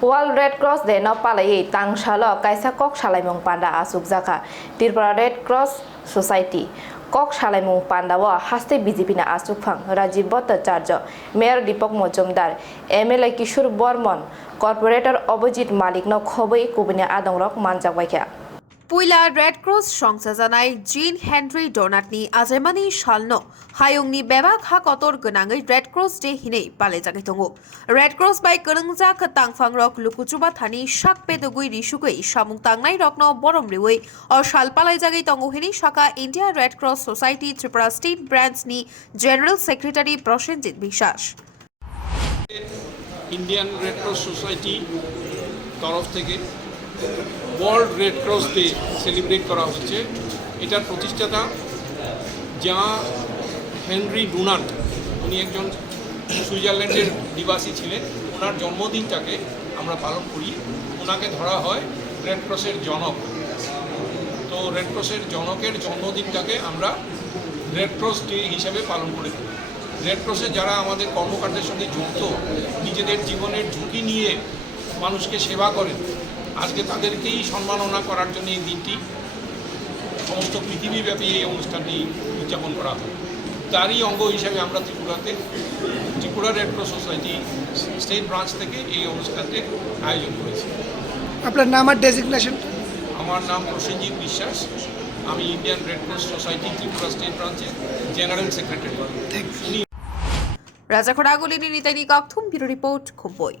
World Red Cross Day no palai tangshalo kaisa kok salaimung panda asuk jaka Tripura Red Cross Society kok salaimung panda wa haste BJP na asuk phang Rajiv Bhattacharya Mayor Deepak Mojumdar MLA Kishor Bormon Corporator Obojit Malik no khoboi kubine adongrok manjak baikha Puila Red Cross সংসাজানাই জিন Henry ডোনাটনি আজেমানি সালনো হায়ংনি বেবাক হা কতর গনাঙ্গै Red Cross Day hinei pale jagi tongo Red Cross bai korongja tangphang rok lukuchuba thani sakpe dogui risugui samung tangnai rokno borom riwei or sal palai jagi tongo hinei saka India Red Cross Society Tripura State Branch ni General Secretary Proshenjit Bishas Indian Red Cross Society তরফ থেকে world red cross day celebrate করা হচ্ছে এটার প্রতিষ্ঠাতা যা Henry donut উনি একজন সুইজারল্যান্ডের নিবাসী ছিলেন ওনার জন্মদিনটাকে আমরা পালন করি ওনাকে ধরা হয় রেড ক্রসের জনক তো রেড ক্রসের জনকের জন্মদিনটাকে আমরা রেড ক্রস ডে হিসেবে পালন করে থাকি রেড ক্রসে যারা আমাদের কর্মকাণ্ডের সঙ্গে যুক্ত নিজেদের জীবনের ঝুঁকি নিয়ে মানুষকে সেবা করেন আজকে তাদেরকেই সম্মাননা করার জন্য এই দিনটি সমস্ত পৃথিবীব্যাপী এই অনুষ্ঠানটি উদযাপন করা হয় তারই অঙ্গ হিসেবে আমরা Tripura red cross society state branch থেকে এই অনুষ্ঠানটি আয়োজন করেছি আপনার নাম আর ডেজিগনেশন আমার নাম প্রসেনজিৎ বিশ্বাস আমি Indian red cross society Tripura state ব্রাঞ্চের জেনারেল সেক্রেটারি রাজাখড়াগুলি নিতাইনি কাকথুম ব্যুরো রিপোর্ট খুম্পই